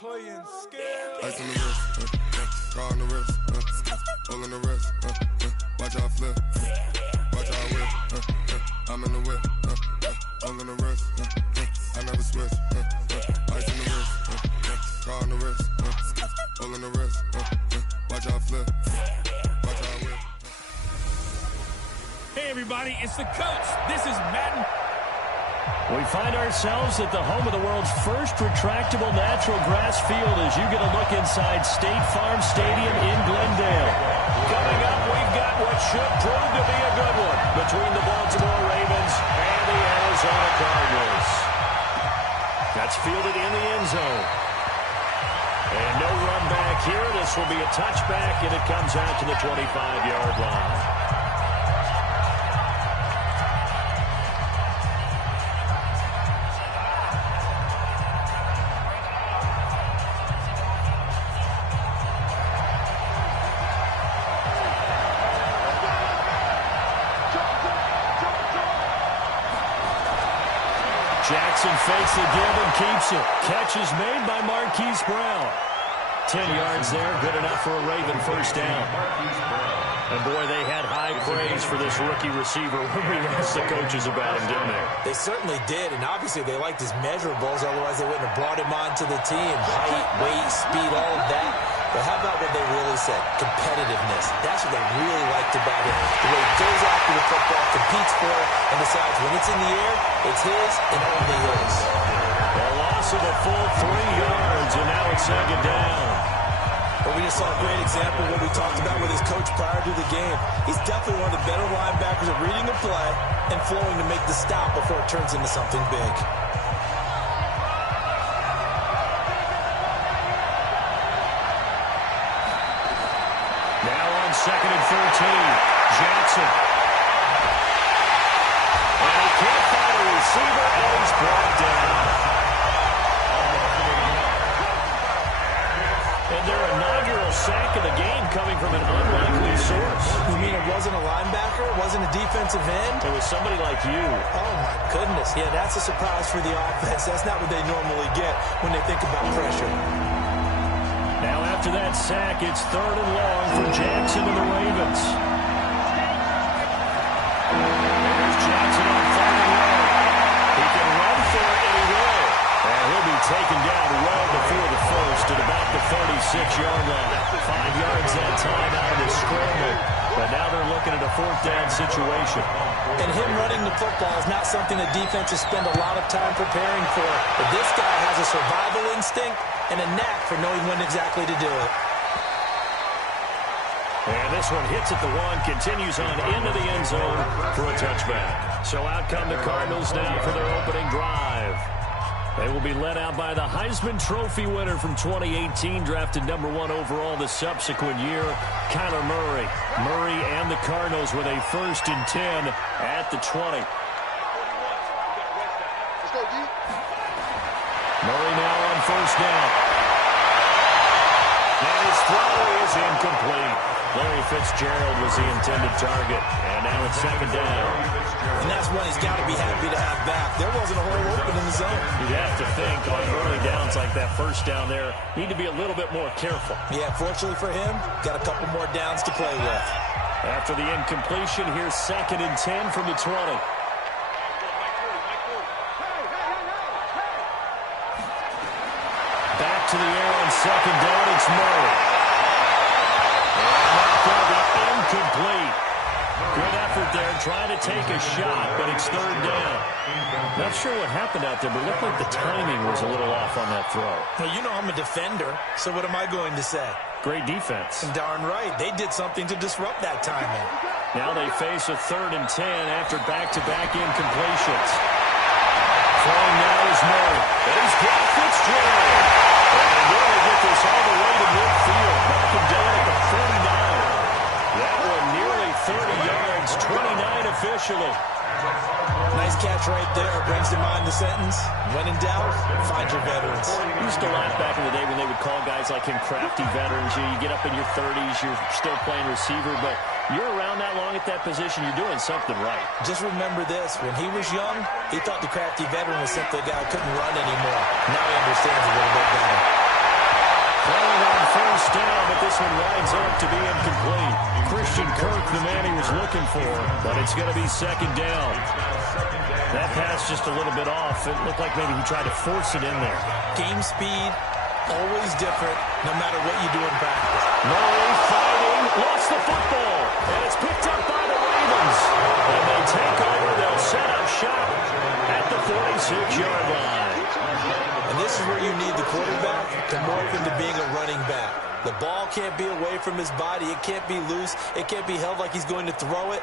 playing skills. Ice on the wrist, car on the wrist, all on the wrist, watch how I flip, watch how I whip, I'm in the whip, all on the wrist, I never switch, ice on the wrist, car on the wrist, all on the wrist, watch how I flip, watch how I whip. Hey everybody, it's the coach. This is Madden. We find ourselves at the home of the world's first retractable natural grass field as you get a look inside State Farm Stadium in Glendale. Coming up, we've got what should prove to be a good one between the Baltimore Ravens and the Arizona Cardinals. That's fielded in the end zone. And no run back here. This will be a touchback, and it comes out to the 25-yard line. Jackson fakes the give and keeps it. Catch is made by Marquise Brown. 10 yards there, good enough for a Raven first down. And boy, they had high praise for this rookie receiver when we asked the coaches about him, didn't they? They certainly did, and obviously they liked his measurables, otherwise they wouldn't have brought him onto the team. Height, weight, speed, all of that. But how about what they really said? Competitiveness. That's what they really liked about him. The way he goes after the football, competes for it, and decides when it's in the air, it's his and only his. A loss of a full 3 yards, and now it's second down. But we just saw a great example of what we talked about with his coach prior to the game. He's definitely one of the better linebackers at reading the play and flowing to make the stop before it turns into something big. Second and 13. Jackson. And he can't find a receiver, and he's brought down. And their inaugural sack of the game coming from an unlikely source. You mean it wasn't a linebacker? It wasn't a defensive end? It was somebody like you. Oh, my goodness. Yeah, that's a surprise for the offense. That's not what they normally get when they think about pressure. Now after that sack, it's third and long for Jackson and the Ravens. There's Jackson on third and long. He can run for it, and he will. And he'll be taken down well before the first at about the 36-yard line. 5 yards that time out of the scramble. But now they're looking at a fourth down situation. And him running the football is not something that defenses spend a lot of time preparing for. But this guy has a survival instinct and a knack for knowing when exactly to do it. And this one hits at the one, continues on into the end zone for a touchback. So out come the Cardinals now for their opening drive. They will be led out by the Heisman Trophy winner from 2018, drafted #1 overall the subsequent year, Kyler Murray. Murray and the Cardinals with a 1st and 10 at the 20. Murray now on first down. And his throw is incomplete. Larry Fitzgerald was the intended target. And now it's second down. And that's one he's got to be happy to have back. There wasn't a hole open in the zone. You'd have to think on early downs like that first down there, need to be a little bit more careful. Yeah, fortunately for him, got a couple more downs to play with. After the incompletion, here's 2nd and 10 from the 20. Back to the air on second down, it's Murray. And that's going to be incomplete. Good effort there, trying to take a shot, but it's third down. Not sure what happened out there, but it looked like the timing was a little off on that throw. Well, you know I'm a defender, so what am I going to say? Great defense. Darn right. They did something to disrupt that timing. Now they face a 3rd and 10 after back-to-back incompletions. Throwing now is Murray. He's got Fitzgerald. And will they get this all the way to midfield? Back him down at the 49. That one nearly 30 yards, 29 officially. Nice catch right there. Brings to mind the sentence, when in doubt, find your veterans. We used to laugh back in the day when they would call guys like him crafty veterans. You get up in your 30s, you're still playing receiver, but you're around that long at that position, you're doing something right. Just remember this, when he was young, he thought the crafty veteran was simply a guy who couldn't run anymore. Now he understands a little bit better. to be incomplete. Christian Kirk, the man he was looking for, but it's going to be second down. That pass just a little bit off. It looked like maybe he tried to force it in there. Game speed, always different, no matter what you do in practice. Murray fighting, lost the football, and it's picked up by the Ravens. And they take over, they'll set up shop at the 46-yard line. And this is where you need the quarterback to morph into being a running back. The ball can't be away from his body. It can't be loose. It can't be held like he's going to throw it.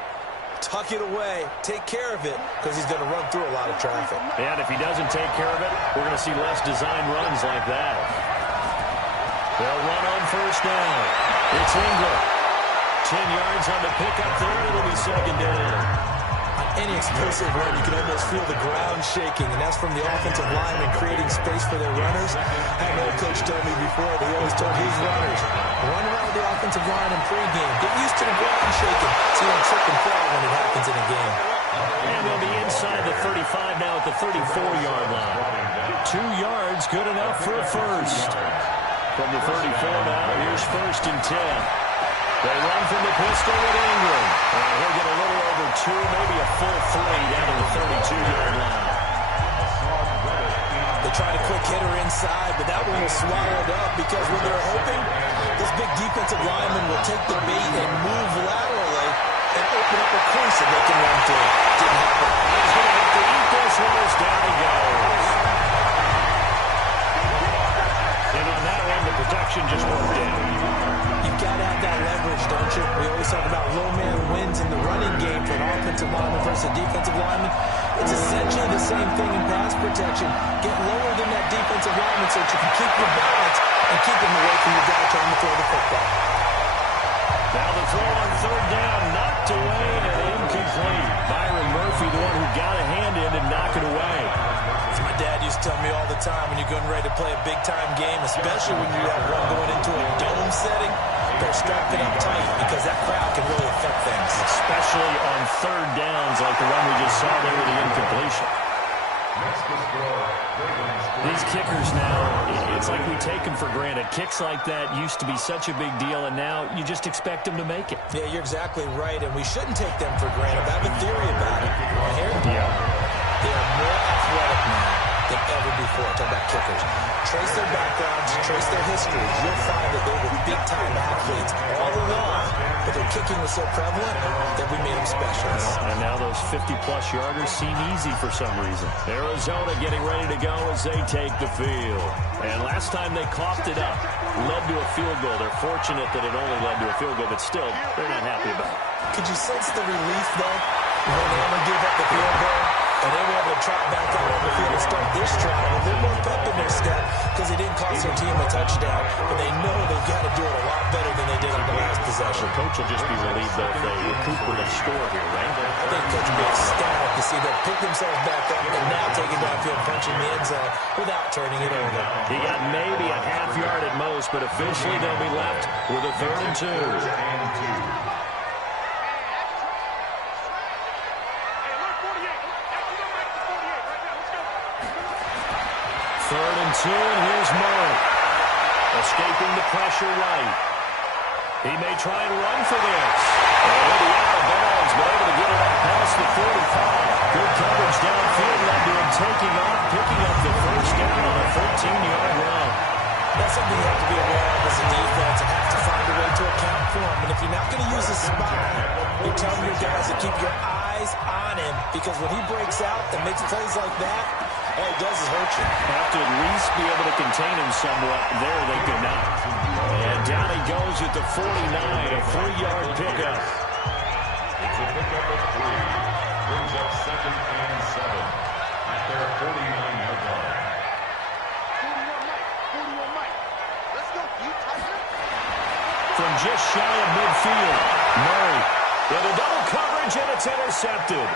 Tuck it away. Take care of it because he's going to run through a lot of traffic. And if he doesn't take care of it, we're going to see less design runs like that. They'll run on first down. It's Ingram. 10 yards on the pickup there. It'll be second down. On any explosive run, you can almost feel the ground shaking, and that's from the offensive linemen creating space for their runners. I had an old coach tell me before, they always told his runners, run around the offensive line in pregame. Get used to the ground shaking so you don't trip and fall when it happens in a game. And they'll be inside the 35 now at the 34-yard line. 2 yards, good enough for a first. From the 34 now, here's first and 10. They run from the pistol with Ingram. And he'll get a little over 2, maybe a full 3 down to the 32-yard line. They tried a quick hitter inside, but that one was swallowed up because when they're hoping, this big defensive lineman will take the bait and move laterally and open up a crease that they can run through. Didn't happen. He's going to have to eat this one as down he goes. And on that one, the protection just won't down. You've got to have that leverage, don't you? We always talk about low man wins in the running game for an offensive lineman versus a defensive lineman. It's essentially the same thing in pass protection. Get lower than that defensive lineman so that you can keep your balance and keep him away from your guy trying to throw the football. Now the throw on third down, knocked away and incomplete. Byron Murphy, the one who got a hand in and knocked it away. As my dad used to tell me all the time, when you're getting ready to play a big-time game, especially when you have one going into a dome setting, they're strapping up tight because that crowd can really affect things. Especially on third downs like the one we just saw there with the incompletion. These kickers now, it's like we take them for granted. Kicks like that used to be such a big deal, and now you just expect them to make it. Yeah, you're exactly right, and we shouldn't take them for granted. I have a theory about it. You want to hear it? Yeah. They are more athletic now than ever before. Talk about kickers. Trace their backgrounds, trace their histories. You'll find that they were big-time athletes all along, but their kicking was so prevalent that we made them specialists. And now those 50-plus yarders seem easy for some reason. Arizona getting ready to go as they take the field. And last time they coughed it up, led to a field goal. They're fortunate that it only led to a field goal, but still, they're not happy about it. Could you sense the relief, though, when they only gave up the field goal? And they were able to trot back out on the field and start this drive with a little more pep in their step because they didn't cost their team a touchdown. But they know they've got to do it a lot better than they did on the last possession. The coach will just be relieved though if they recoup with a score here, right? I think coach will be ecstatic to see them pick themselves back up and now take it downfield, punching the end zone without turning it over. He got maybe a half yard at most, but officially they'll be left with a 3rd and 2. Third and 2, and here's Murray. Escaping the pressure right. He may try and run for this. And he'll be out of bounds, but able to get it up past the 45. Good coverage downfield led to him taking off, picking up the first down on a 13-yard run. That's something you have to be aware of as a defense and have to find a way to account for him. And if you're not going to use a spy, you're telling your guys to keep your eyes on him because when he breaks out and makes plays like that, all he does is hurt you. Have to at least be able to contain him somewhat. There they could not. And down he goes at the 49, a 3-yard pickup. It's a pickup of 3. Brings up 2nd and 7 at their 49-yard line. 41 Mike. Let's go, you Tiger. From just shy of midfield, Murray with a double coverage, and it's intercepted.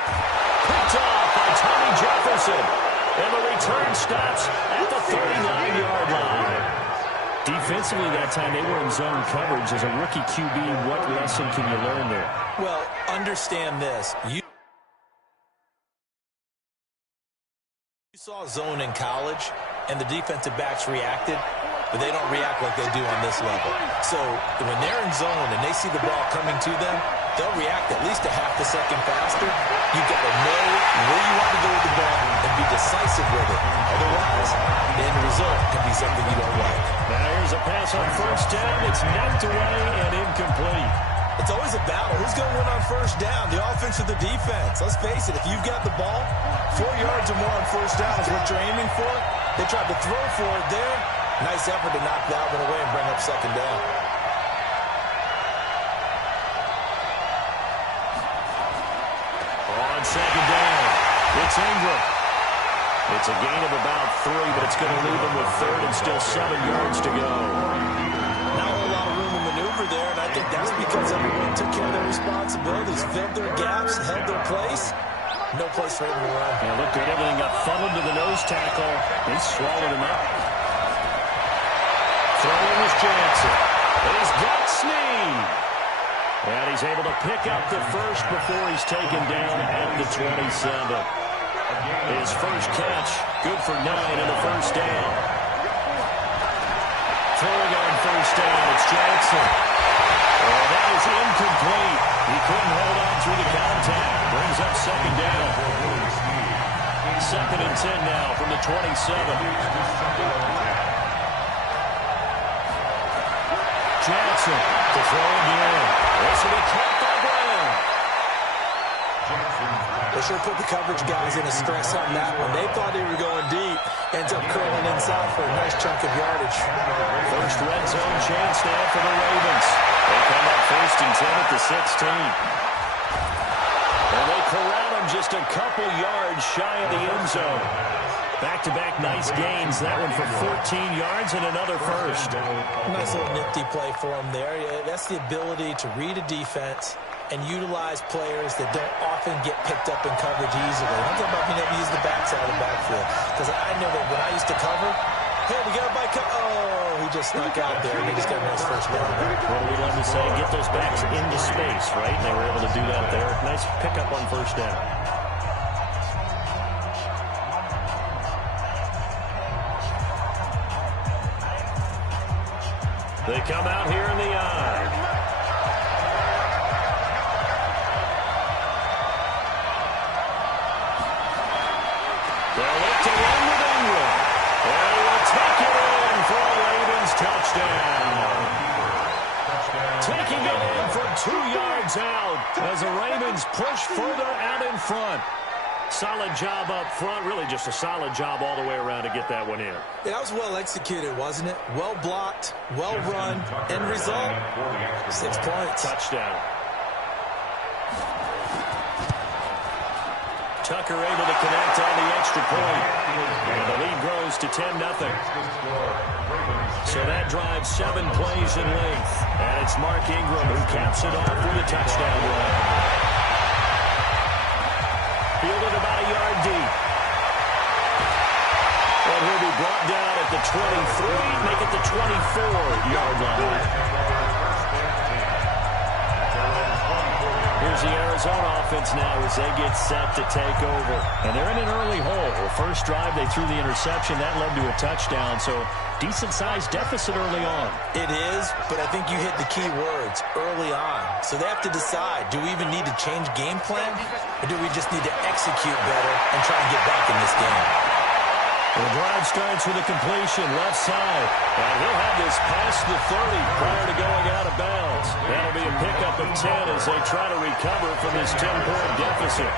Picked off by Tommy Jefferson. And the return stops at the 39-yard line. Defensively that time, they were in zone coverage. As a rookie QB, what lesson can you learn there? Well, understand this. You saw zone in college, and the defensive backs reacted. but they don't react like they do on this level. So when they're in zone and they see the ball coming to them, they'll react at least a half a second faster. You've got to know where you want to go with the ball and be decisive with it. Otherwise, the end result can be something you don't like. Now here's a pass on first down. It's knocked away and incomplete. It's always a battle. Who's going to win on first down, the offense or the defense? Let's face it, if you've got the ball, 4 yards or more on first down is what you're aiming for. They tried to throw for it there. Nice effort to knock that one away and bring up second down. On second down, it's Ingram. It's a gain of about 3, but it's going to leave them with third and still 7 yards to go. Not a whole lot of room to maneuver there, and I think that's because everyone took care of their responsibilities, filled their gaps, held their place. No place for him to run. Yeah, looked good. Everything got funneled to the nose tackle. He swallowed him up. Throwing was Johnson. He's got Snead. And he's able to pick up the first before he's taken down at the 27. His first catch, good for 9 and a first down. Throwing on first down, it's Jackson. Oh, that is incomplete. He couldn't hold on through the contact. Brings up second down. 2nd and 10 now from the 27. Jackson to throw again. This will be caught by Brown. They sure put the coverage guys in a stress on that one. They thought they were going deep. Ends up curling inside for a nice chunk of yardage. First red zone chance now for the Ravens. They come up 1st and 10 at the 16. And they corral him just a couple yards shy of the end zone. Back-to-back nice gains. That one for 14 yards and another first. Nice little nifty play for him there. Yeah, that's the ability to read a defense and utilize players that don't often get picked up in coverage easily. I'm talking about being able to use the backside of the backfield. Because I know that when I used to cover, hey, we got a bike. Oh, he just snuck out there, and he just got a nice first down. What do we love to say? Get those backs into space, right? And they were able to do that there. Nice pickup on first down. They come out here in the eye. They'll look to run with Ingram. They will take it in for a Ravens touchdown. Taking it in for 2 yards out as the Ravens push further out in front. Solid job up front. Really just a solid job all the way around to get that one in. Yeah, that was well executed, wasn't it? Well blocked, well run. End result, 6 points. Touchdown. Tucker able to connect on the extra point. And the lead grows to 10-0. So that drives 7 plays in length. And it's Mark Ingram who caps it off with a touchdown run. Fielded about a yard deep. And he'll be brought down at the 23, make it the 24-yard line. Here's the Arizona offense now as they get set to take over. And they're in an early hole. The first drive, they threw the interception. That led to a touchdown. So decent-sized deficit early on. It is, but I think you hit the key words, early on. So they have to decide, do we even need to change game plan? Or do we just need to execute better and try and get back in this game? The drive starts with a completion left side. And he'll have this past the 30 prior to going out of bounds. That'll be a pickup of 10 as they try to recover from this 10-point deficit.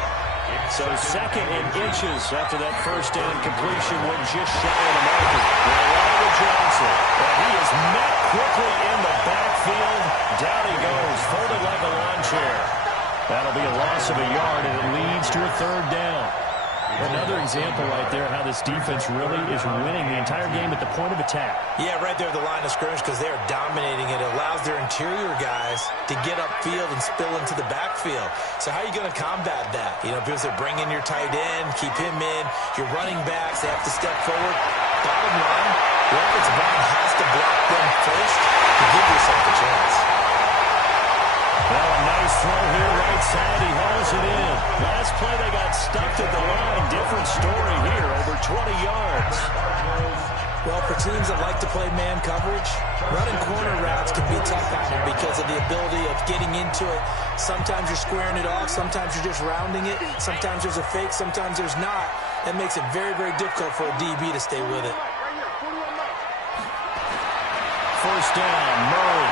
So 2nd and inches after that first down completion went just shy of the marker. Ronald Johnson. And he is met quickly in the backfield. Down he goes, folded like a lawn chair. That'll be a loss of a yard, and it leads to a 3rd down. Another example right there how this defense really is winning the entire game at the point of attack. Yeah, right there at the line of scrimmage because they are dominating it. It allows their interior guys to get upfield and spill into the backfield. So how are you going to combat that? You know, people say bring in your tight end, keep him in. Your running backs, they have to step forward. Bottom line, the offensive line has to block them first to give yourself a chance. Well, a nice throw here right side. He hauls it in. Last play they got stuffed at the line. Different story here, over 20 yards. Well, for teams that like to play man coverage, running corner routes can be tough on him because of the ability of getting into it. Sometimes you're squaring it off. Sometimes you're just rounding it. Sometimes there's a fake. Sometimes there's not. That makes it very, very difficult for a DB to stay with it. First down, Murray.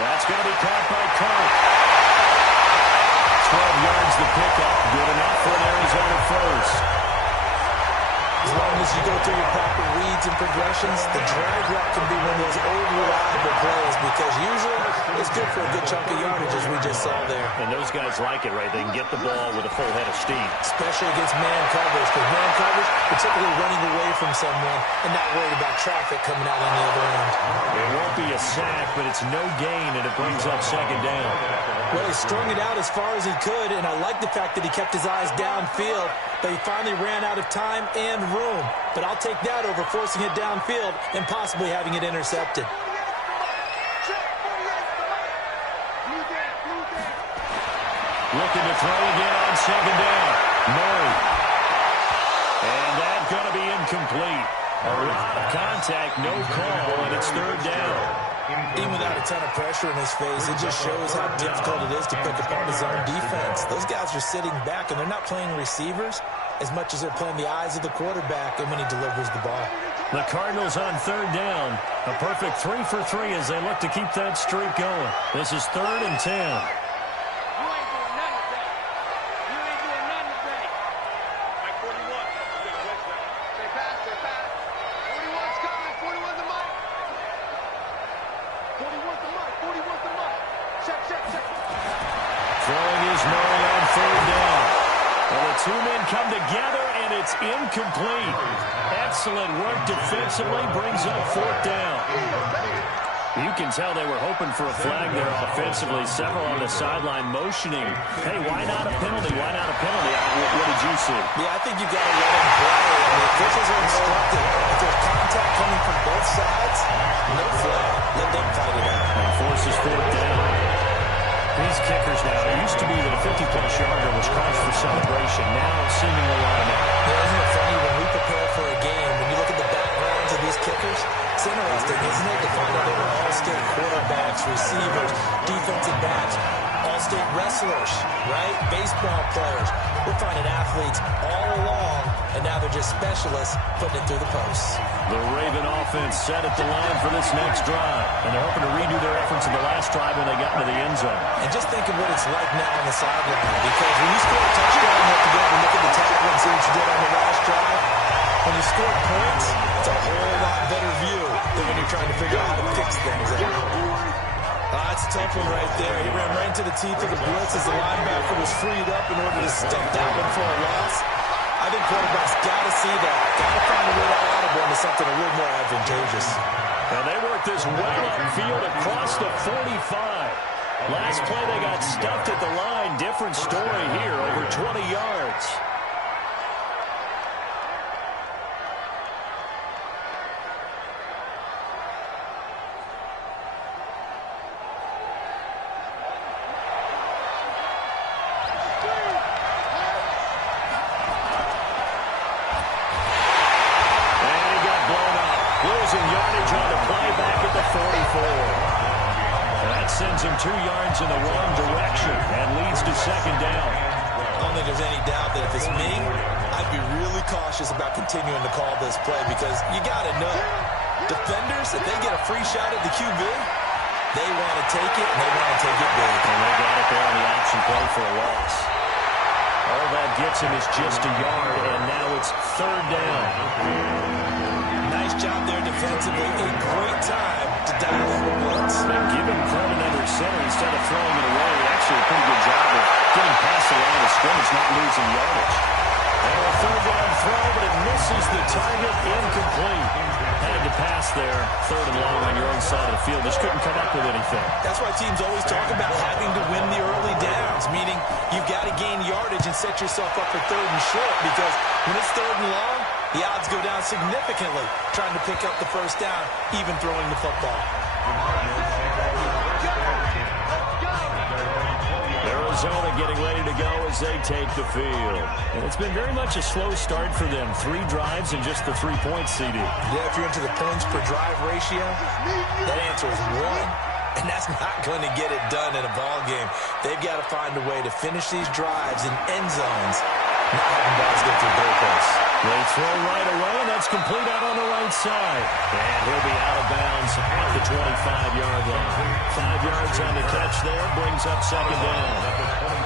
That's going to be caught by Kirk. 12 yards the pickup. Good enough for an Arizona first. As long as you go through your proper reads and progressions, the drag route can be one of those old reliable plays because usually it's good for a good chunk of yardage, as we just saw there. And those guys like it, right? They can get the ball with a full head of steam. Especially against man coverage, because man coverage, particularly running away from someone and not worried about traffic coming out on the other end. It won't be a sack, but it's no gain, and it brings up second down. Well, he strung it out as far as he could, and I like the fact that he kept his eyes downfield, but he finally ran out of time and room. But I'll take that over forcing it downfield and possibly having it intercepted. Looking to throw again on second down. Murray. And that's going to be incomplete. A lot of contact, no call, and it's third down. Even without a ton of pressure in his face, it just shows how difficult it is to pick apart his own defense. Those guys are sitting back, and they're not playing receivers as much as they're playing the eyes of the quarterback and when he delivers the ball. The Cardinals on third down. A perfect 3 for 3 as they look to keep that streak going. This is 3rd and 10. Come together, and it's incomplete. Excellent work defensively, brings up 4th down. You can tell they were hoping for a flag there offensively. Several on the sideline motioning. Hey, why not a penalty? Why not a penalty? What did you see? Yeah, I think you got to let them play. And the officials are instructed. If there's contact coming from both sides, no flag. Let them fight it out. And forces 4th down. These kickers now, it used to be that a 50-plus yarder was called for celebration. Now seemingly automatic. Yeah, isn't it funny when we prepare for a game, when you look at the backgrounds of these kickers, it's interesting, isn't it, to find out they were all-state quarterbacks, receivers, defensive backs, all-state wrestlers, right? Baseball players. We're finding athletes all along, and now they're just specialists putting it through the posts. The Raven offense set at the line for this next drive, and they're hoping to redo their efforts in the last drive when they got into the end zone. And just think of what it's like now on the sideline, because when you score a touchdown, you have to go and look at the tackle and see what you did on the last drive. When you score points, it's a whole lot better view than when you're trying to figure out how to fix things out. That's a tough one right there. He ran right into the teeth of the blitz as the linebacker was freed up in order to stuff that one for a loss. I think quarterbacks got to see that. Got to find a way to audible into something a little more advantageous. And they work this well upfield across the 45. Last play they got stuffed at the line. Different story here, over 20 yards. Sends him 2 yards in the wrong direction and leads to second down. I don't think there's any doubt that if it's me, I'd be really cautious about continuing to call this play because you got to know, defenders, if they get a free shot at the QB, they want to take it, and they want to take it big. And they got it there on the option play for a loss. All that gets him is just a yard, and now it's third down. Nice job there defensively. A great time to dial in the blitz. And give him credit under center instead of throwing it away. Actually, a pretty good job of getting past the line of scrimmage, not losing yardage. And a third down throw, but it misses the target, incomplete. Had to pass there, 3rd and long on your own side of the field. Just couldn't come up with anything. That's why teams always talk about having to win the early downs, meaning you've got to gain yardage and set yourself up for 3rd and short because when it's 3rd and long, the odds go down significantly trying to pick up the first down, even throwing the football. Arizona getting ready to go as they take the field. And it's been very much a slow start for them. 3 drives and just the 3 points, CD. Yeah, if you're into the points per drive ratio, that answer is 1. And that's not going to get it done in a ball game. They've got to find a way to finish these drives in end zones, not having balls get through goalposts. They throw right away, and that's complete out on the right side. And he'll be out of bounds at the 25-yard line. 5 yards on the catch there, brings up second down.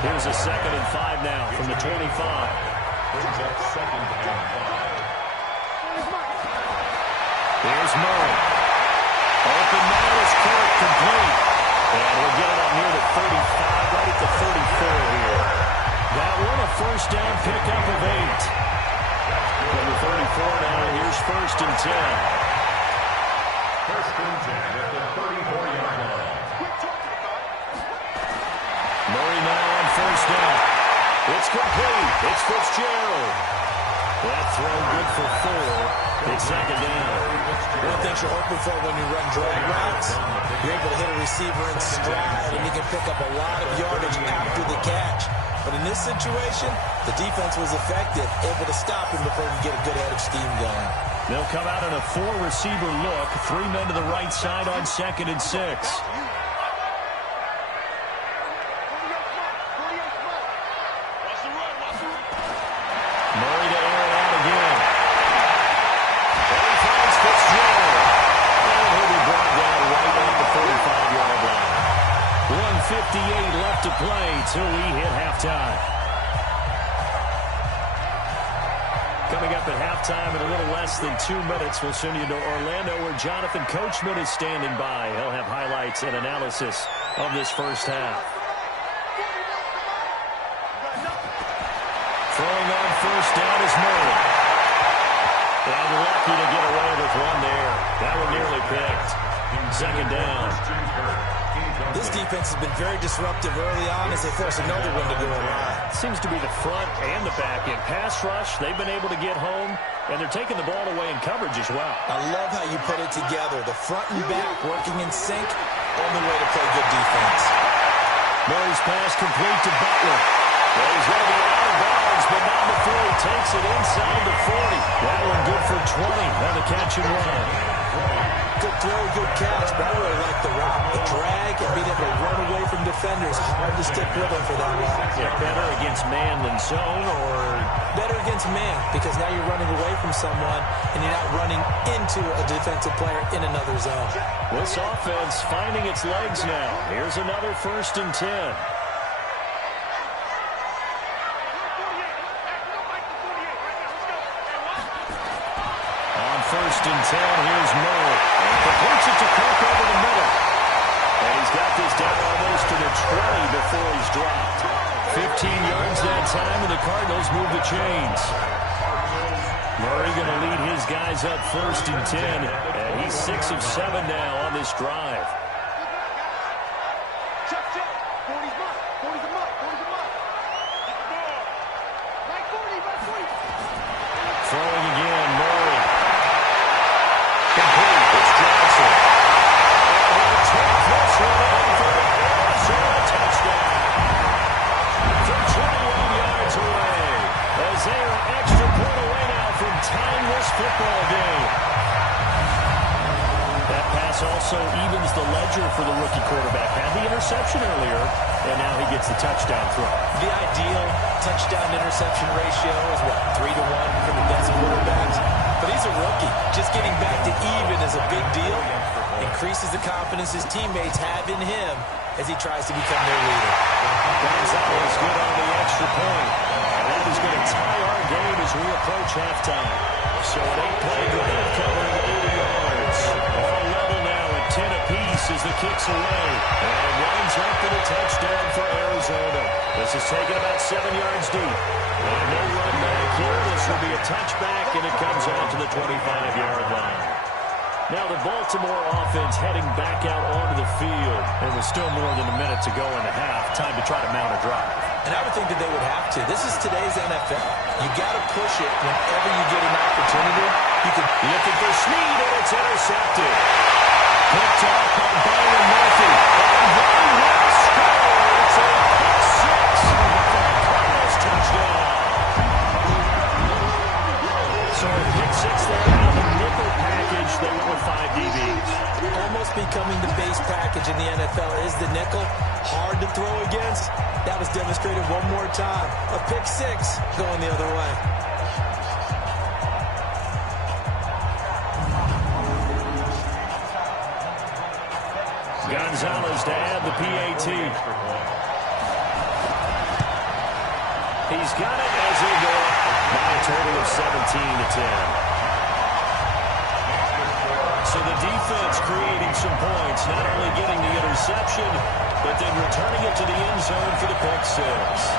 Here's a 2nd and 5 now from the 25. Brings up 2nd and 5. Here's Murray. Open man is Kirk, complete. And he'll get it up near the 35, right at the 34 here. That one a first down pickup of 8. From the 34 now, here's 1st and 10. 1st and 10 at the 34-yard line. Murray now on 1st down. It's complete. It's Fitzgerald. That throw good for 4. It's 2nd down. One thing you're hoping for when you run drag routes, you're able to hit a receiver in stride, and you can pick up a lot of yardage after the catch. But in this situation, the defense was effective, able to stop him before he could get a good head of steam going. They'll come out in a 4-receiver look. 3 men to the right side on 2nd and 6. Murray to air it out again. And he finds Fitzgerald. And he'll be brought down right at the 45-yard line. 1:58 left to play till we hit halftime. Coming up at halftime in a little less than 2 minutes, we'll send you to Orlando where Jonathan Coachman is standing by. He'll have highlights and analysis of this first half. Throwing on 1st down is Murray. And lucky to get away with one there. That one nearly picked. 2nd down. This defense has been very disruptive early on as they force another one to go awry. Seems to be the front and the back end. Pass rush, they've been able to get home, and they're taking the ball away in coverage as well. I love how you put it together. The front and back working in sync, only way to play good defense. Murray's pass complete to Butler. Well, he's going to be out of bounds, but not before he takes it inside the 40. That one good for 20 on the catch and run. Good throw, good catch, but I really like the route. The drag and being able to run away from defenders. Hard to stick with him for that long. Yeah, better against man than zone, or better against man, because now you're running away from someone and you're not running into a defensive player in another zone. This offense finding its legs now. Here's another 1st and 10. On 1st and 10, here's Murray. Completes it to Kirk over the middle. And he's got this down almost to the 20 before he's dropped. 15 yards that time, and the Cardinals move the chains. Murray going to lead his guys up 1st and 10. And he's 6 of 7 now on this drive. Throwing again, Murray. Complete. It's Johnson. And he'll take this one in for the Arizona touchdown. From 21 yards away. As they are an extra point away now from tying this football game. That pass also evens the ledger for the rookie quarterback. Had the interception earlier, and now he gets the touchdown throw. The ideal touchdown-interception ratio is, what, 3-1 for the best quarterbacks? But he's a rookie. Just getting back to even is a big deal. Increases the confidence his teammates have in him as he tries to become their leader. Gonzalez good on the extra point. And that is going to tie our game as we approach halftime. So an 8-play drive covering 80 yards. All level now at 10 apiece as the kick's away. And it winds up to the touchdown for Arizona. This is taken about 7 yards deep. And no run back here. This will be a touchback, and it comes out to the 25-yard line. Now the Baltimore offense heading back out onto the field. And with still more than a minute to go in the half, time to try to mount a drive. And I would think that they would have to. This is today's NFL. You got to push it whenever you get an opportunity. You can looking for Snead, and it's intercepted. Picked off by Byron Murphy. And one will score. It's a pick 6. almost becoming the base package in the NFL is the nickel. Hard to throw against. That was demonstrated one more time. A pick six going the other way. Gonzalez to add the PAT. He's got it as they go up by a total of 17-10. So the defense creating some points, not only getting the interception, but then returning it to the end zone for the pick six.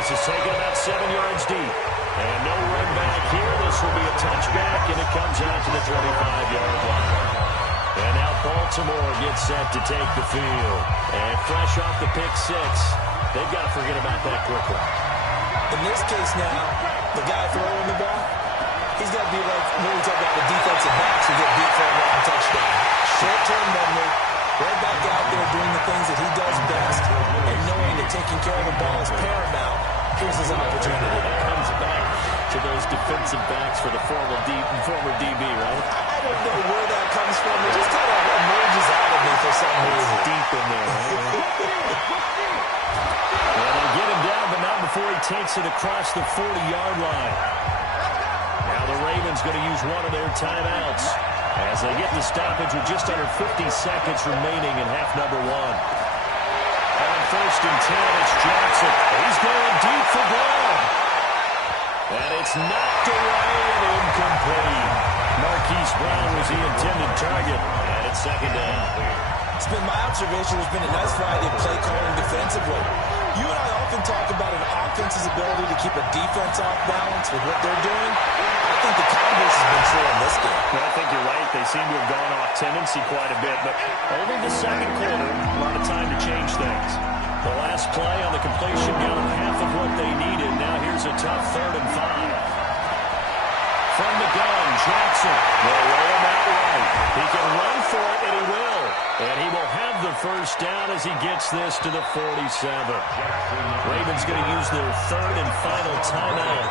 This is taken about 7 yards deep. And no run back here. This will be a touchback, and it comes out to the 25-yard line. And now Baltimore gets set to take the field. And fresh off the pick six, they've got to forget about that quickly. In this case now, the guy throwing the ball, he's got to be like when we talk about the defensive backs who get beat for a long touchdown. Short-term memory, right back out there doing the things that he does best, and knowing that taking care of the ball is paramount. Here's his opportunity. Comes back to those defensive backs for the former DB, right? I don't know where that comes from. It just kind of emerges out of me for some reason. Deep in there. And they get him down, but not before he takes it across the 40-yard line. Now the Ravens going to use one of their timeouts as they get the stoppage with just under 50 seconds remaining in half number one. On first and 10, it's Jackson. He's going deep for Brown. And it's knocked away and incomplete. Marquise Brown was the intended target, and it's second down. It's been my observation there's been a nice variety of play calling defensively. You and I often talk about an offense's ability to keep a defense off balance with what they're doing. I think the converse has been true in this game. Well, I think you're right. They seem to have gone off tendency quite a bit, but over the second quarter, change things. The last play on the completion got them half of what they needed. Now here's a tough 3rd and 5. From the gun, Jackson will roll him out right. He can run for it, and he will. And he will have the first down as he gets this to the 47. Ravens going to use their 3rd and final timeout,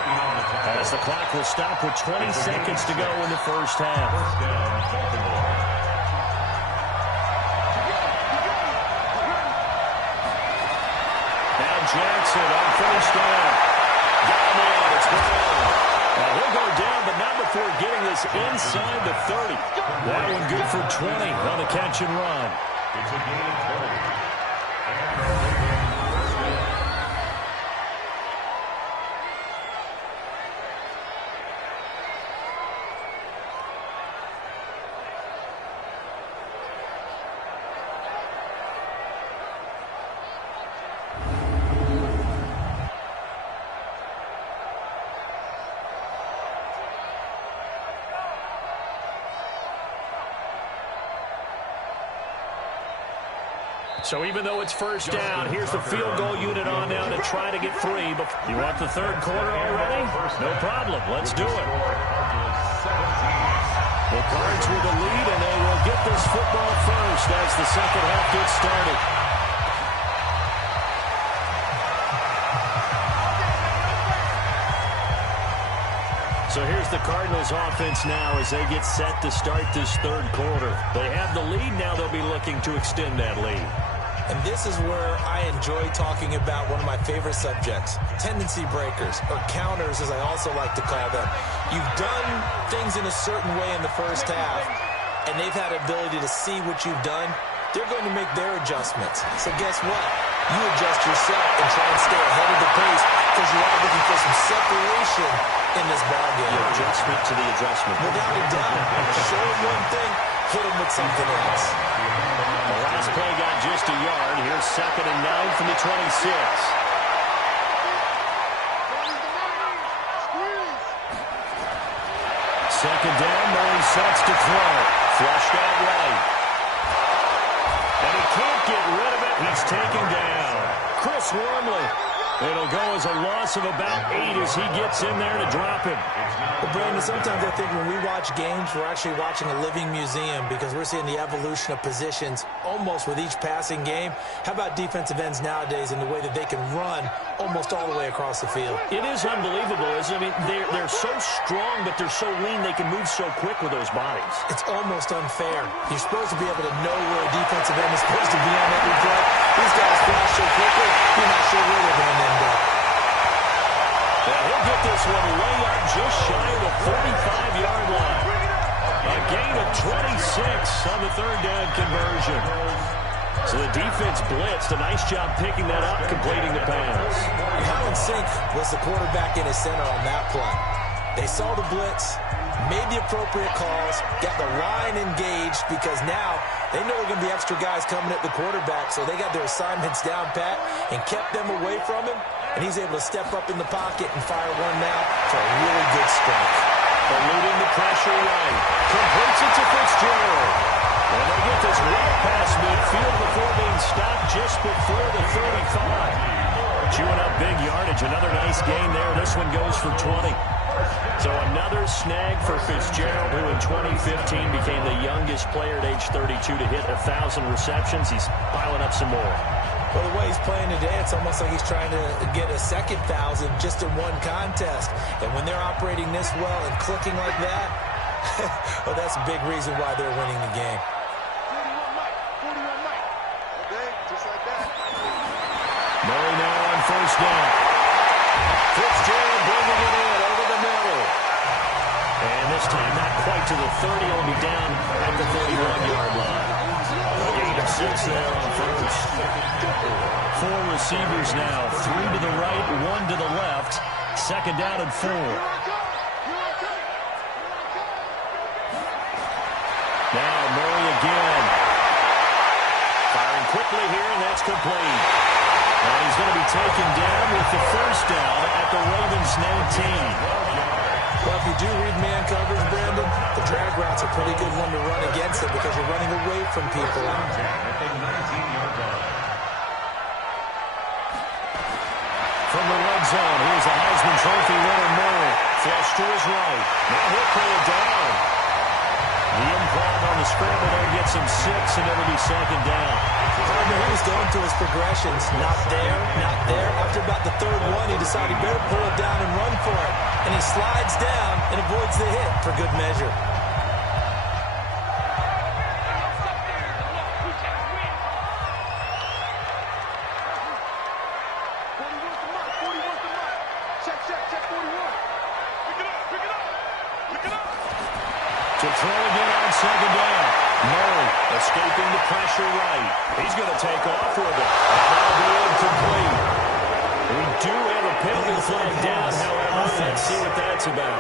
as the clock will stop with 20 seconds to go in the first half. Now Jackson on first down. Got him in. It's gone. Now he'll go down, but not before getting this inside the 30. That one good for 20 on the catch and run. It's a gain of 20. So even though it's first down, here's the field goal unit on now to try to get 3. But you want the 3rd quarter already? No problem. Let's do it. The Cards with the lead, and they will get this football first as the second half gets started. So here's the Cardinals offense now as they get set to start this 3rd quarter. They have the lead. Now they'll be looking to extend that lead. And this is where I enjoy talking about one of my favorite subjects, tendency breakers, or counters as I also like to call them. You've done things in a certain way in the first half, and they've had the ability to see what you've done. They're going to make their adjustments. So guess what? You adjust yourself and try and stay ahead of the pace because you are looking for some separation in this ballgame. Your adjustment to the adjustment. Without a doubt. Show them one thing, hit them with something else. The last play got just a yard. Here's 2nd and 9 from the 26. Second down, Murray sets to throw. Flushed out right. And he can't get rid of it. He's taken down. Chris Wormley. It'll go as a loss of about 8 as he gets in there to drop him. Well, Brandon, sometimes I think when we watch games, we're actually watching a living museum because we're seeing the evolution of positions almost with each passing game. How about defensive ends nowadays and the way that they can run almost all the way across the field? It is unbelievable, isn't it? I mean, they're so strong, but they're so lean. They can move so quick with those bodies. It's almost unfair. You're supposed to be able to know where a defensive end is supposed to be on every play. These guys flash so quickly, you're not sure where they're going to end up. Well, he'll get this one way up just shy of the 45-yard line. A gain of 26 on the 3rd down conversion. So the defense blitzed. A nice job picking that up, completing the pass. How in sync was the quarterback in his center on that play? They saw the blitz, made the appropriate calls, got the line engaged because now they know there are going to be extra guys coming at the quarterback, so they got their assignments down pat and kept them away from him, and he's able to step up in the pocket and fire one now for a really good strike. Eluding the pressure right. Completes it to Fitzgerald. And they get this right past midfield before being stopped just before the 35. Chewing up big yardage. Another nice gain there. This one goes for 20. So another snag for Fitzgerald, who in 2015 became the youngest player at age 32 to hit 1,000 receptions. He's piling up some more. Well, the way he's playing today, it's almost like he's trying to get a second 1,000 just in one contest. And when they're operating this well and clicking like that, well, that's a big reason why they're winning the game. 41 Mike. Okay, just like that. Murray now on first down. Fitzgerald bringing it in over the middle. And this time not quite to the 30. It'll be down at the 31-yard line. A gain of 6 there on first. 4 receivers now. 3 to the right, 1 to the left. Second down and 4. Now Murray again. Firing quickly here, and that's complete. And he's going to be taken down with the first down at the Ravens 19. Well, if you do read man coverage, Brandon, the drag route's a pretty good one to run against it because you're running away from people. zone. Here's the Heisman Trophy winner, Murray. Flush to his right. Now he'll pull it down. The improv on the scramble there gets him 6, and it'll be second down. Partner, he was going through his progressions. Not there, not there. After about the third one, he decided he better pull it down and run for it. And he slides down and avoids the hit for good measure. To throw again on second down. Murray escaping the pressure right. He's going to take off with it. And that'll be incomplete. We do have a penalty flag down, however. Let's see what that's about.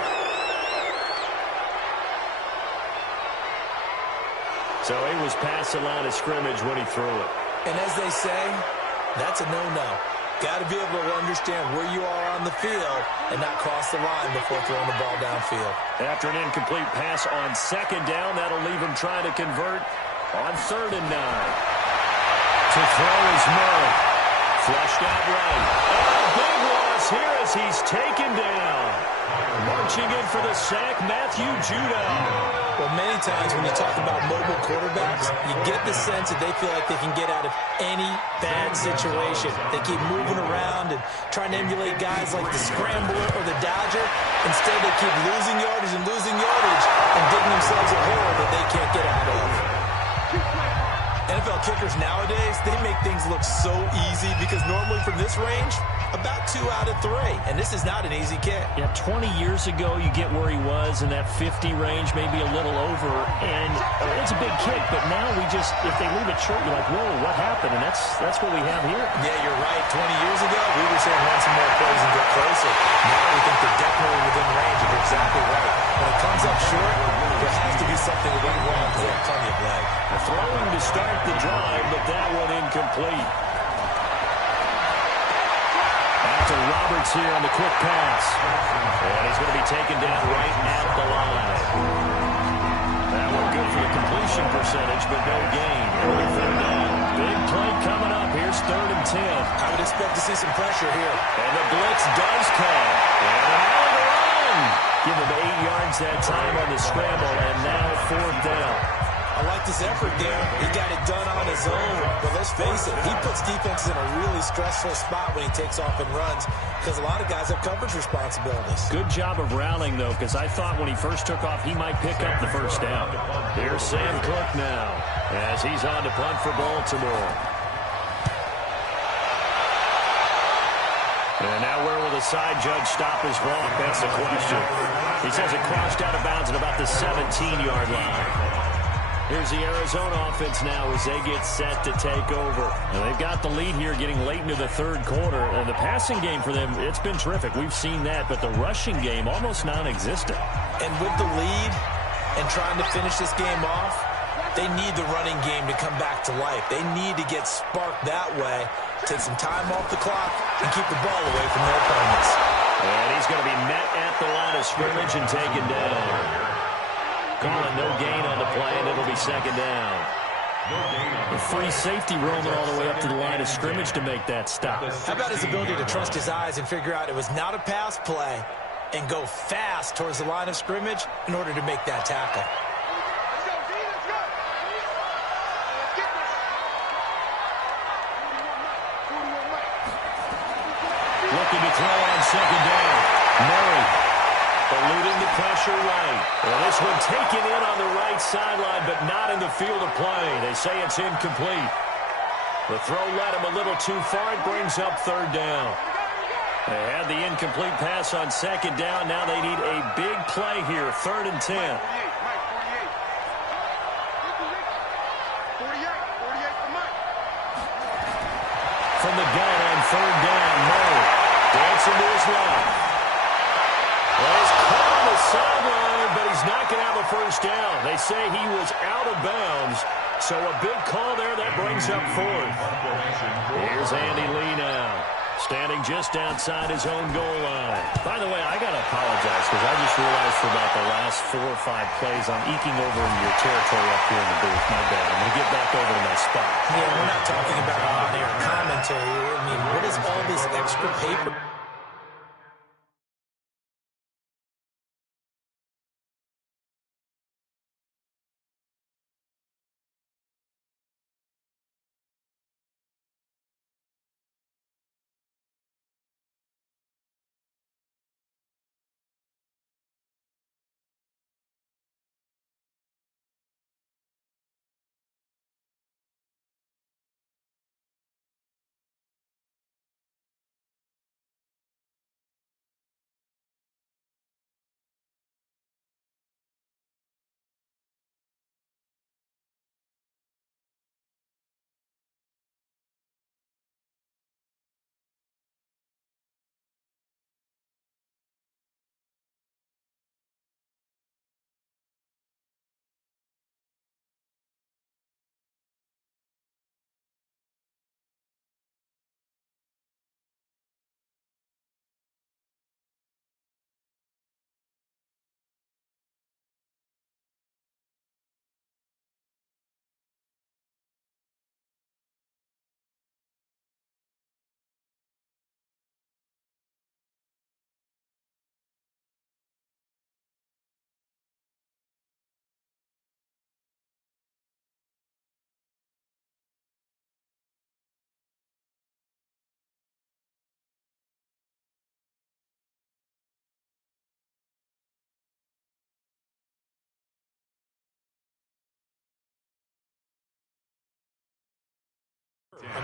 So he was past the line of scrimmage when he threw it. And as they say, that's a no-no. Got to be able to understand where you are on the field and not cross the line before throwing the ball downfield. After an incomplete pass on second down, that'll leave him trying to convert on 3rd and 9. To throw is Murray. Flushed out right. And a big loss here as he's taken down. Marching in for the sack, Matthew Judon. Well, many times when you talk about mobile quarterbacks, you get the sense that they feel like they can get out of any bad situation. They keep moving around and trying to emulate guys like the Scrambler or the Dodger. Instead, they keep losing yardage and digging themselves a hole that they can't get out of. NFL kickers nowadays, they make things look so easy because normally from this range, about 2 out of 3. And this is not an easy kick. Yeah, 20 years ago, you get where he was in that 50 range, maybe a little over. And it's a big kick, but now we just, if they leave it short, you're like, whoa, what happened? And that's what we have here. Yeah, you're right. 20 years ago, we were saying run some more plays and get closer. Now we think they're definitely within range, and you're exactly right. When it comes up short, there has to be something that went wrong because they have plenty of leg. Throwing to start the drive, but that one incomplete. To Roberts here on the quick pass. And he's going to be taken down right at the line. That one good for the completion percentage, but no gain. It'll be 3rd down. Big play coming up. Here's 3rd and 10. I would expect to see some pressure here. And the blitz does come. And an out of the run. Give him 8 yards that time on the scramble, and now 4th down. I like this effort there. He got it done on his own. But let's face it, he puts defenses in a really stressful spot when he takes off and runs because a lot of guys have coverage responsibilities. Good job of rallying, though, because I thought when he first took off, he might pick up the 1st down. Here's Sam Cook now as he's on to punt for Baltimore. And now where will the side judge stop his block? That's the question. He says it crossed out of bounds at about the 17-yard line. Here's the Arizona offense now as they get set to take over. And they've got the lead here getting late into the 3rd quarter. And the passing game for them, it's been terrific. We've seen that. But the rushing game, almost non-existent. And with the lead and trying to finish this game off, they need the running game to come back to life. They need to get sparked that way, take some time off the clock, and keep the ball away from their opponents. And he's going to be met at the line of scrimmage and taken down. Calling no gain on the play, and it'll be 2nd down. The free safety roaming all the way up to the line of scrimmage to make that stop. How about his ability to trust his eyes and figure out it was not a pass play and go fast towards the line of scrimmage in order to make that tackle. Looking to throw on 2nd down. Murray eluding the pressure right. Well, this one taken in on the right sideline, but not in the field of play. They say it's incomplete. The throw led him a little too far. It brings up 3rd down. They had the incomplete pass on 2nd down. Now they need a big play here. 3rd and 10. From the gun on 3rd down, Murray dancing to his left. Well, he's caught on the sideline, but he's not going to have a 1st down. They say he was out of bounds, so a big call there. That brings up 4th. Here's Andy Lee now, standing just outside his own goal line. By the way, I got to apologize because I just realized for about the last 4 or 5 plays, I'm eking over into your territory up here in the booth. My bad. I'm going to get back over to my spot. Yeah, we're not talking about on-air commentary. I mean, what is all this extra paper?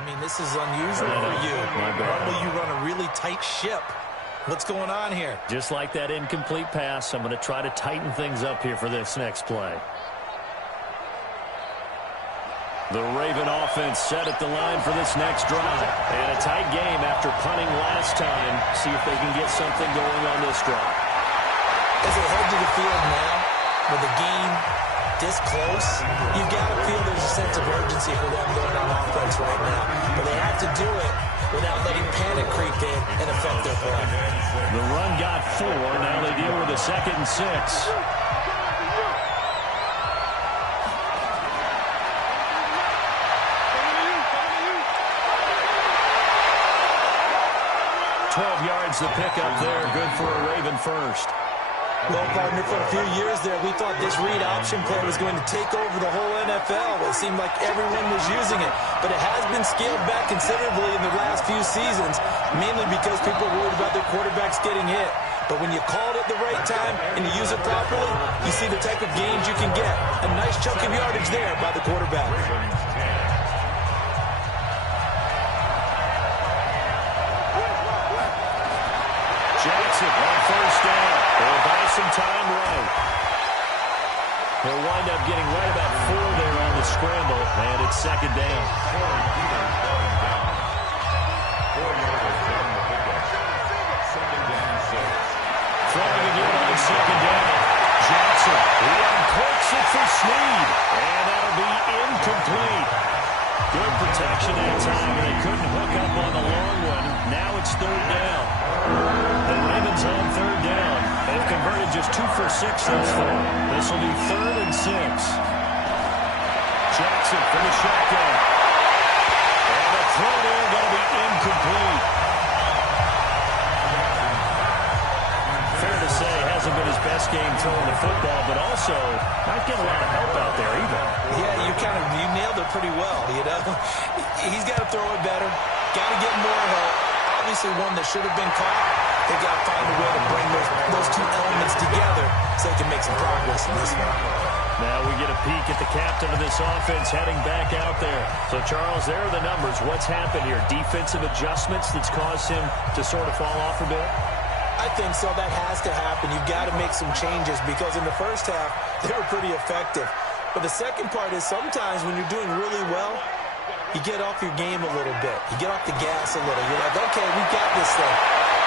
mean, this is unusual for you. Normally you run a really tight ship. What's going on here? Just like that incomplete pass, I'm going to try to tighten things up here for this next play. The Raven offense set at the line for this next drive. And a tight game after punting last time. See if they can get something going on this drive. As they head to the field now, with the game this close, you've got to feel there's a sense of urgency for them going on offense right now. But they have to do it without letting panic creep in and affect their play. The run got 4. Now they deal with a 2nd and 6. 12 yards to pick up there. Good for a Raven first. Well, partner, for a few years there, we thought this read option play was going to take over the whole NFL. It seemed like everyone was using it. But it has been scaled back considerably in the last few seasons, mainly because people are worried about their quarterbacks getting hit. But when you call it at the right time and you use it properly, you see the type of gains you can get. A nice chunk of yardage there by the quarterback. Jackson on first down. They'll buy some time right. He'll wind up getting right about 4 there on the scramble, and it's 2nd down. 4 yards down the pickup. 2nd and 6. Throwing again on 2nd down. Jackson, he unclicks it for Snead, and that'll be incomplete. Good protection that time, and they couldn't hook up on the long one. Now it's 3rd down. The Ravens on 3rd down. They've converted just 2 for 6 thus far. This will be 3rd and 6. Jackson from the shotgun. And the throw there going to be incomplete. Fair to say, hasn't been his best game throwing the football, but also not getting a lot of help out there either. Yeah, you nailed it pretty well, you know. He's got to throw it better. Got to get more help. Obviously one that should have been caught. They've got to find a way to bring those two elements together so they can make some progress in this one. Now we get a peek at the captain of this offense heading back out there. So, Charles, there are the numbers. What's happened here? Defensive adjustments that's caused him to sort of fall off a bit? I think so. That has to happen. You've got to make some changes because in the first half, they were pretty effective. But the second part is sometimes when you're doing really well, you get off your game a little bit. You get off the gas a little. You're like, okay, we got this thing.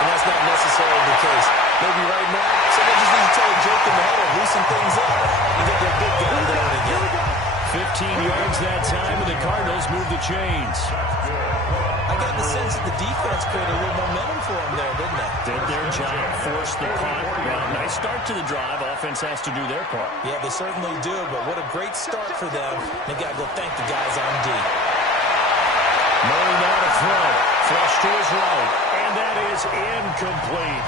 And that's not necessarily the case. Maybe right now, someone just needs to tell a joke in the huddle, loosen things up, and get their big guy going again. 15 yards that time, and the Cardinals move the chains. I got the sense that the defense created a little momentum for them there, didn't they? Did their job, forced the punt. Well, nice start to the drive. Offense has to do their part. Yeah, they certainly do, but what a great start for them. They got to go thank the guys on D. Murray now to throw. Flush to his right. And that is incomplete.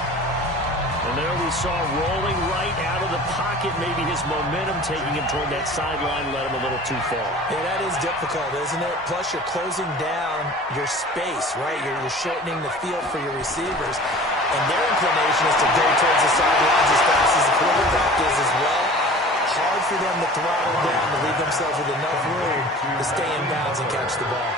And there we saw rolling right out of the pocket. Maybe his momentum taking him toward that sideline led him a little too far. Yeah, that is difficult, isn't it? Plus, you're closing down your space, right? You're shortening the field for your receivers. And their inclination is to go towards the sidelines as fast as the quarterback is as well. Hard for them to throttle down to leave themselves with enough room to stay in bounds and catch the ball.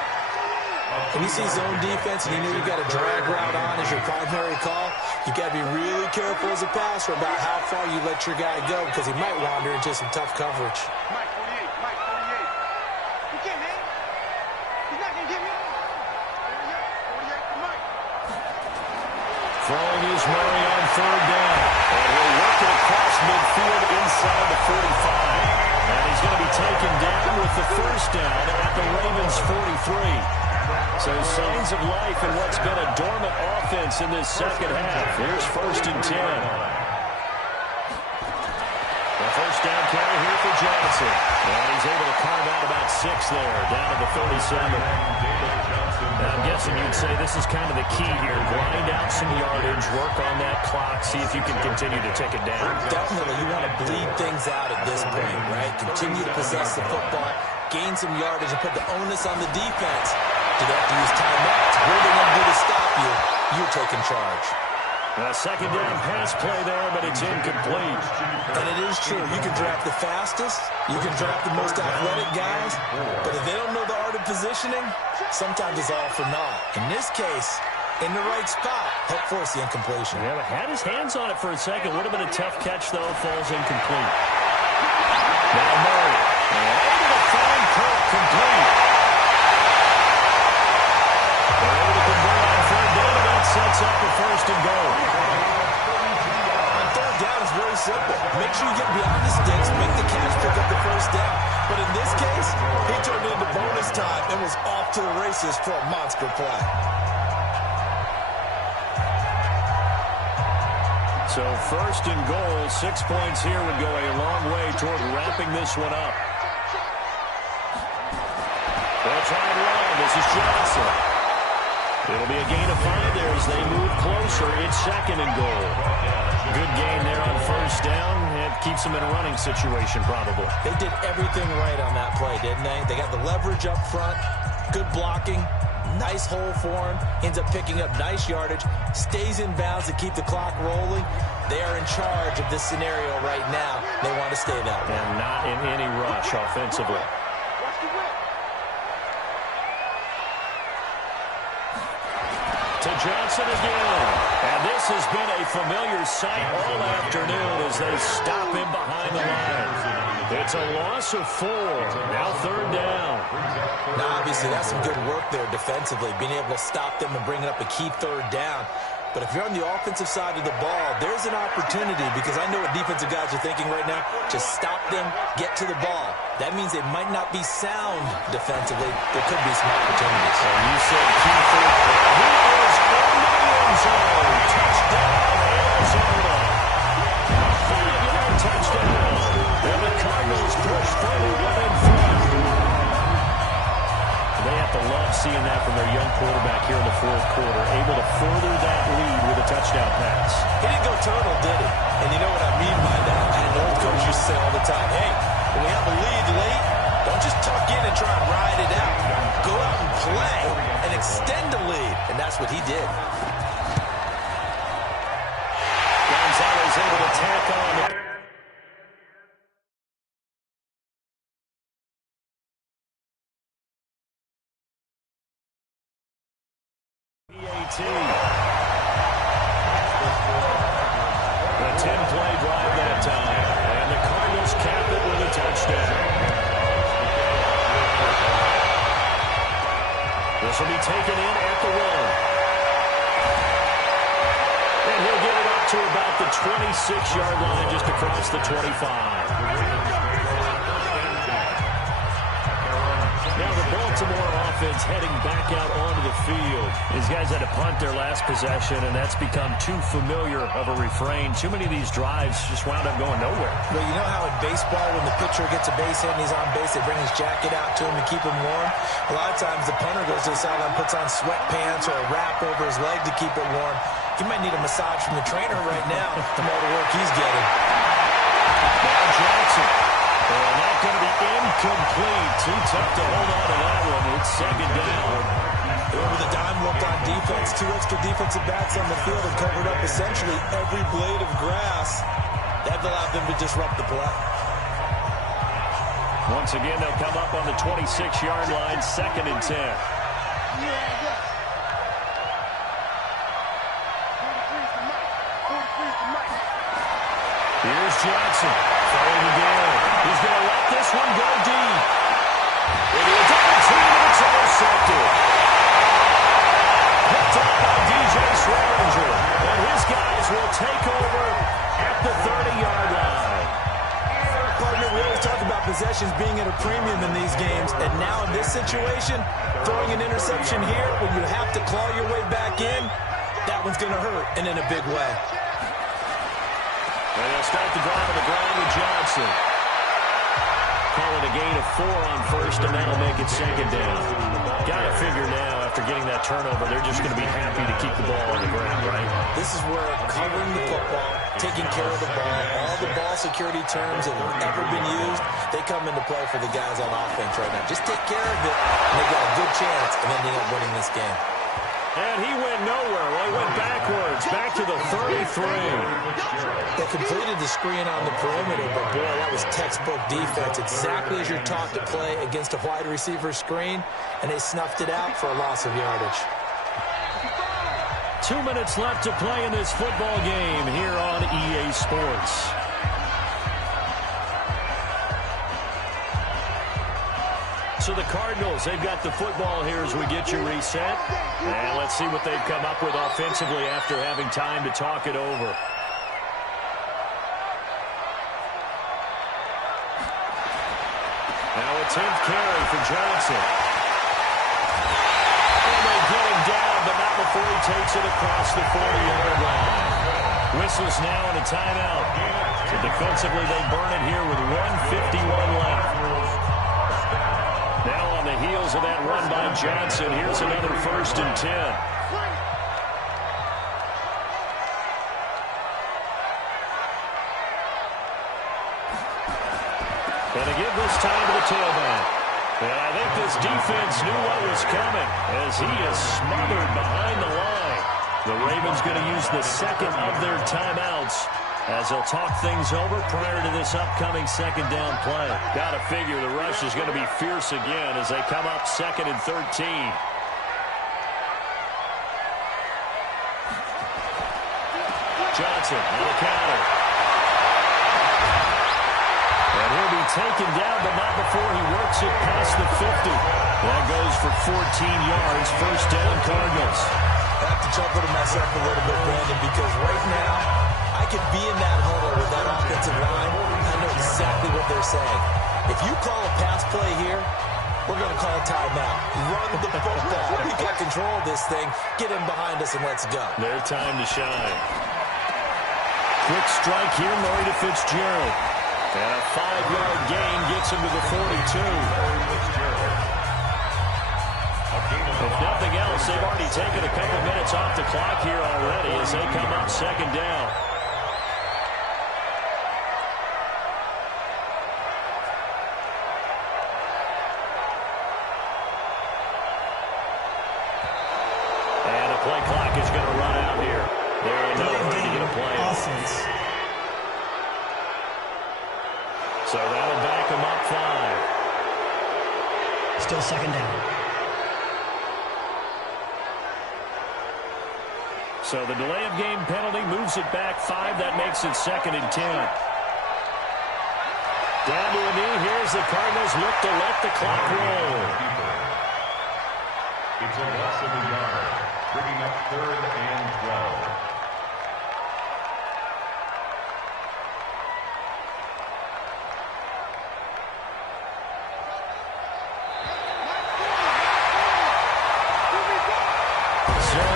When you see zone defense and you know you got a drag route on as your primary call, you got to be really careful as a passer about how far you let your guy go because he might wander into some tough coverage. Mike 48, Mike 48. You can't hang. He's not going to get me. 48 for Mike. Throwing is Murray on 3rd down. And he'll work it across midfield inside the 45. And he's going to be taken down with the 1st down at the Ravens 43. So signs of life in what's been a dormant offense in this second half. Here's 1st and 10. The 1st down carry here for Johnson. And he's able to carve out about 6 there, down to the 37. Now, I'm guessing you'd say this is kind of the key here. Grind out some yardage, work on that clock, see if you can continue to take it down. Definitely, you want to bleed things out at this point, right? Continue to possess the football, gain some yardage, and put the onus on the defense. Do they have to use timeouts? What are they going to do to stop you? You're taking charge. A 2nd down pass play there, but it's incomplete. And it is true. You can draft the fastest. You can draft the most athletic guys. But if they don't know the art of positioning, sometimes it's all for naught. In this case, in the right spot, helped force the incompletion. Yeah, but had his hands on it for a second. Would have been a tough catch, though. Falls incomplete. Now Murray. Able to find Kirk, complete. They're able to convert on third down, and that sets up a first and goal. On third down, it's very simple. Make sure you get beyond the sticks, make the catch, pick up the first down. But in this case, he turned into bonus time and was off to the races for a monster play. So first and goal, 6 points here would go a long way toward wrapping this one up. They'll try and run. This is Johnson. It'll be a gain of 5 there as they move closer. It's second and goal. Good gain there on first down. It keeps them in a running situation probably. They did everything right on that play, didn't they? They got the leverage up front, good blocking, nice hole for him, ends up picking up nice yardage, stays in bounds to keep the clock rolling. They are in charge of this scenario right now. They want to stay that way. And not in any rush offensively. To Johnson again. And this has been a familiar sight all afternoon as they stop him behind the line. It's a loss of 4. Now third down. Now, obviously, that's some good work there defensively, being able to stop them and bring up a key third down. But if you're on the offensive side of the ball, there's an opportunity because I know what defensive guys are thinking right now. Just stop them, get to the ball. That means they might not be sound defensively. There could be some opportunities. So you said key third down. He is in the end zone. Touchdown, Arizona. A 5-yard touchdown. And the Cardinals push further up in front. They have to love seeing that from their young quarterback here in the fourth quarter, able to further that lead with a touchdown pass. He didn't go turtle, did he? And you know what I mean by that? I had an old coach used to say all the time, hey, when we have a lead late, don't just tuck in and try and ride it out. Go out and play and extend the lead. And that's what he did. Gonzalez able to tack on. The 10-play drive that time. And the Cardinals cap it with a touchdown. This will be taken in at the 1. And he'll get it up to about the 26-yard line just across the 25. Now the Baltimore offense heading back out onto the field. These guys had to punt their last possession, and that's become too familiar of a refrain. Too many of these drives just wound up going nowhere. Well, you know how in baseball, when the pitcher gets a base hit and he's on base, they bring his jacket out to him to keep him warm? A lot of times the punter goes to the sideline, puts on sweatpants or a wrap over his leg to keep it warm. He might need a massage from the trainer right now from all the work he's getting. Now Johnson. And that's going to be incomplete. Too tough to hold on to that one. It's second down. With a dime look on defense, 2 extra defensive backs on the field and covered up essentially every blade of grass. That allowed them to disrupt the play. Once again, they'll come up on the 26-yard line, second and 10. Here's Johnson. Throwing again. He's going to let this one go deep. It is double team, and it's intercepted. Picked up by DJ Swearinger. And his guys will take over at the 30-yard line. Partner, we always talk about possessions being at a premium in these games. And now in this situation, throwing an interception here when you have to claw your way back in, that one's going to hurt, and in a big way. And they'll start the drive on the ground with Johnson. Call it a gain of 4 on first, and that'll make it second down. Got to figure now, after getting that turnover, they're just going to be happy to keep the ball on the ground, right? This is where covering the football, taking care of the ball, all the ball security terms that have ever been used, they come into play for the guys on offense right now. Just take care of it, and they got a good chance of ending up winning this game. And he went nowhere. Well, he went backwards, back to the 33. They completed the screen on the perimeter, but boy, that was textbook defense. Exactly as you're taught to play against a wide receiver screen, and they snuffed it out for a loss of yardage. 2 minutes left to play in this football game here on EA Sports. So the Cardinals, they've got the football here as we get you reset. And let's see what they've come up with offensively after having time to talk it over. Now a 10th carry for Johnson. And they get him down, but not before he takes it across the 40-yard line. Whistles now and a timeout. So defensively, they burn it here with 1:51 left. Now on the heels of that run by Johnson, here's another 1st and 10. And to give this time to the tailback. And I think this defense knew what was coming as he is smothered behind the line. The Ravens going to use the second of their timeouts as they'll talk things over prior to this upcoming 2nd down play. Got to figure the rush is going to be fierce again as they come up 2nd and 13. Johnson on the counter. And he'll be taken down, but not before he works it past the 50. That goes for 14 yards. 1st down, Cardinals. I have to chuckle to myself a little bit, Brandon, because right now, I could be in that huddle with that offensive line. I know exactly what they're saying. If you call a pass play here, we're going to call a timeout. Run the football. We got control of this thing. Get him behind us and let's go. Their time to shine. Quick strike here, Murray to Fitzgerald. And a 5-yard gain gets him to the 42. If nothing else, they've already taken a couple minutes off the clock here already as they come up 2nd down. And the play clock is going to run out here. There ain't no way to get a play. Offense. So that'll back him up 5. Still 2nd down. So the delay of game penalty moves it back 5. That makes it 2nd and 10. Down to a knee. Here's the Cardinals look to let the clock roll. It's a loss of a yard, bringing up 3rd and 12.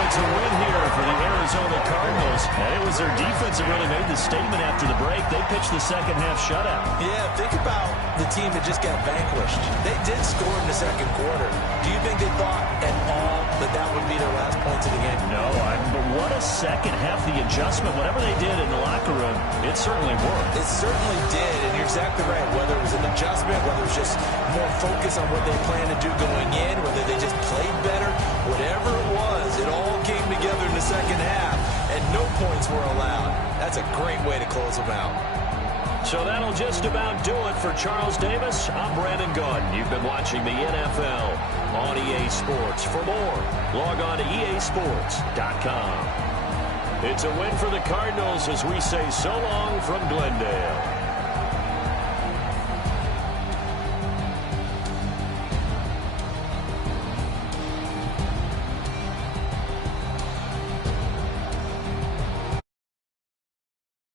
It's a win here for the Arizona Cardinals. And it was their defense that really made the statement after the break. They pitched the second-half shutout. Yeah, think about the team that just got vanquished. They did score in the 2nd quarter. Do you think they thought at all that that would be their last points of the game? No, but what a second half. The adjustment, whatever they did in the locker room, it certainly worked. It certainly did, and you're exactly right. Whether it was an adjustment, whether it was just more focus on what they planned to do going in, whether they just played better, whatever it was, it all came together in the 2nd half, and no points were allowed. That's a great way to close them out. So that'll just about do it for Charles Davis. I'm Brandon Gaudin. You've been watching the NFL on EA Sports. For more, log on to easports.com. It's a win for the Cardinals as we say so long from Glendale.